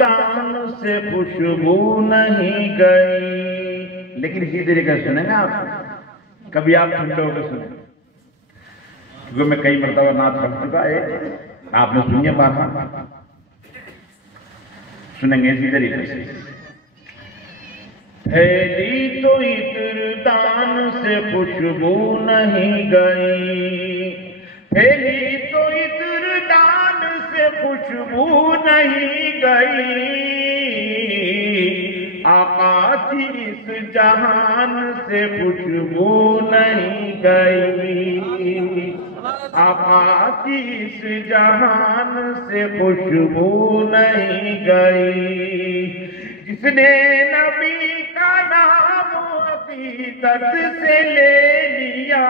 دان سے خوشبو نہیں گئی. لیکن اسی طریقے سے سنیں گے آپ, کبھی آپ ٹھنڈے ہو کے سنیں, کیونکہ میں کئی مرتبہ نعت پڑھ چکا ہے, آپ نے سنیے بار بار سنیں گے اسی طریقے سے. پھیلی تو عطر دان سے خوشبو نہیں گئی, پھیلی تو عطر دان سے خوشبو نہیں گئی, آقا کی اس جہان سے خوشبو نہیں گئی, آقا کی اس جہان سے خوشبو نہیں گئی. جس نے نبی کا نام حقیقت سے لے لیا,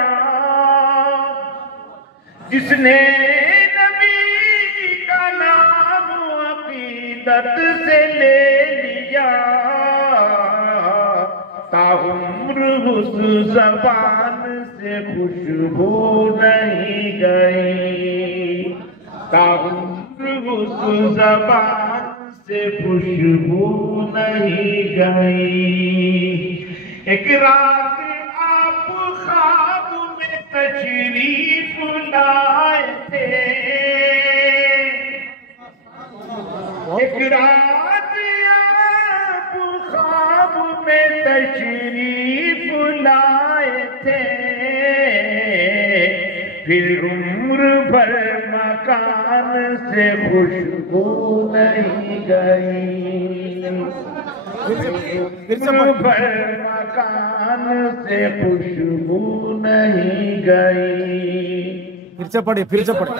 جس نے نبی کا نام عقیدت سے لے لیا, تاعمر اس زبان سے خوشبو نہیں گئی, تاعمر اس زبان سے خوشبو نہیں گئی. ایک رات آپ خواب میں تشریف لائے تھے, ایک رات آپ خواب میں تشریف لائے تھے, پھر عمر بھر مکان سے خوشبو نہیں گئی, عمر بھر مکان سے خوشبو نہیں گئی. پھر سے پڑھیں, پھر سے پڑھیں.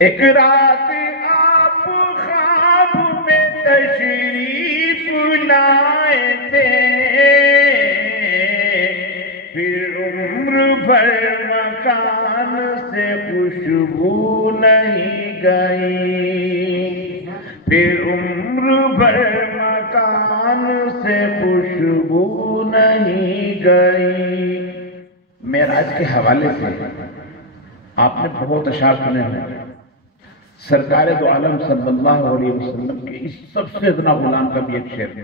ایک رات آپ خواب میں تشریف لائے تھے, پھر عمر بھر مکان سے خوشبو نہیں گئی, پھر عمر بھر مکان سے خوشبو نہیں گئی. معراج کے حوالے سے آپ نے بہت اشعار سنے ہیں. سرکار دو عالم صلی اللہ علیہ وسلم کے اس سب سے ادنا غلام کا بھی ایک شعر ہے.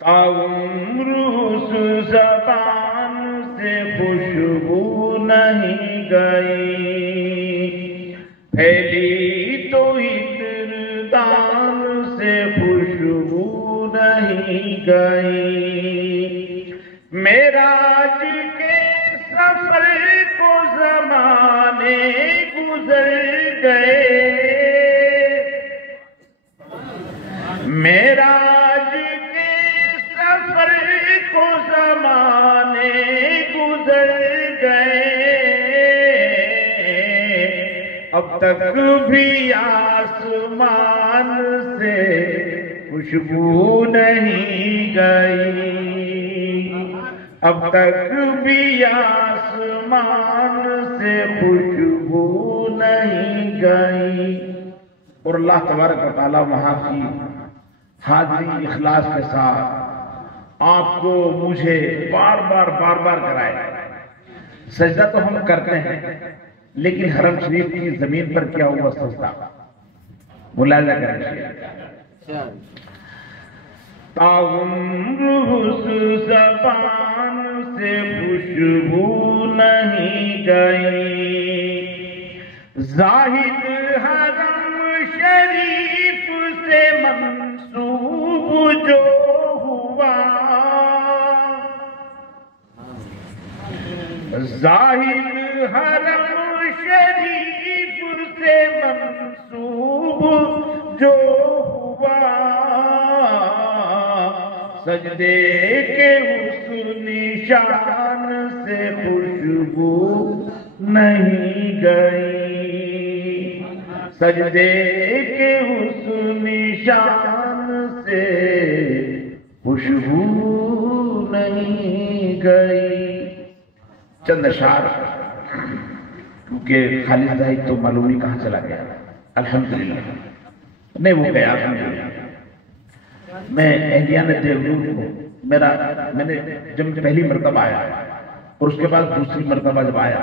تاعمر اس زبان سے خوشبو نہیں گئی, پھیلی تو عطر دان سے خوشبو نہیں گئی. معراج کے سفر کو زمانے گزر گئے, معراج کے سفر کو زمانے گزر گئے, اب تک بھی آسمان سے خوشبو نہیں گئی, اب تک بھی آسمان سے خوشبو نہیں گئی. اور اللہ تبارک و تعالی وہاں کی حاضری اخلاص کے ساتھ آپ کو مجھے بار بار کرائے. سجدہ تو ہم کرتے ہیں, لیکن حرم شریف کی زمین پر کیا ہوا سجدہ ملاحظہ کریں. تاعمر اس زبان سے خوشبو نہیں گئی, زاہد حرم شریف سے منسوب جو ہوا, زاہد حرم شریف سے منسوب جو ہوا, سجدے کے اس نشان سے خوشبو نہیں گئی, سجدے کے اس نشان سے خوشبو نہیں گئی. چند اشعار, کیونکہ خالد زاہد تو معلوم نہیں کہاں چلا گیا. الحمدللہ نہیں وہ گیا, الحمدللہ. میں اہلیان دیوبند کو میں نے جب پہلی مرتبہ آیا اور اس کے بعد دوسری مرتبہ جب آیا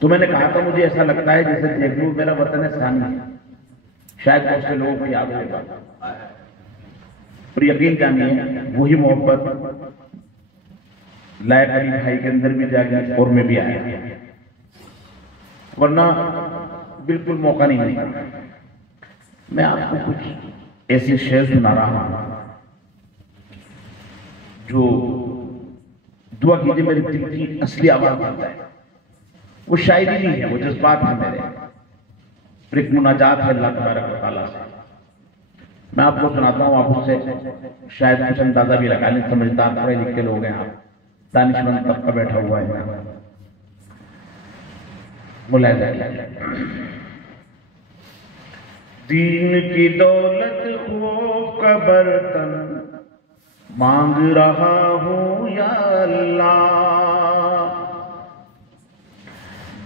تو میں نے کہا تھا مجھے ایسا لگتا ہے جیسے دیکھو میرا وطن ہے ثانی ہے. شاید بہت سے لوگوں کو یاد ہوگا اور یقین جانیے وہی محبت لائق علی بھائی کے اندر بھی جاگی اور میں بھی آیا ورنہ بالکل موقع نہیں ملتا. میں آپ کو کچھ ایسے شعر سنا رہا ہوں جو دعا کیجئے میری دل کی اصلی آواز آتا ہے. وہ شاعری نہیں ہے، وہ جذبات ہے میرے اور ایک مناجات ہے اللہ تبارک و تعالیٰ سے. میں آپ کو سناتا ہوں، آپ اس سے شاید کچھ اندازہ بھی لگا لیں. سمجھدار پڑھے لکھے لوگ ہیں، آپ دانشمند طبقہ بیٹھا ہوا ہے. ملاحظہ کیجئے. دین کی دولت خوف کا برتن مانگ رہا ہوں یا اللہ.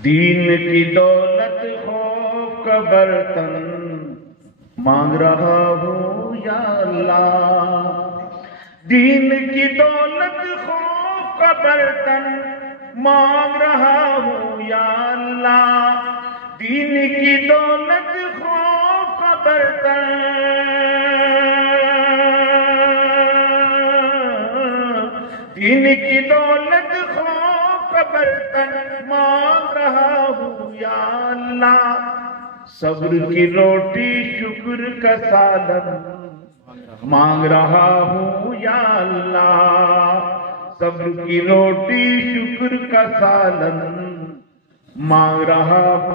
دین کی دولت خوف کا برتن مانگ رہا ہوں یا اللہ. دین کی دولت خوف کا برتن مانگ رہا ہوں یا اللہ. دین کی دولت خوف کا برتن دین کی دولت خوف کا برتن مانگ رہا ہوں یا اللہ. صبر کی روٹی شکر کا سالن مانگ رہا ہوں یا اللہ. صبر کی روٹی شکر کا سالن مانگ رہا ہوں.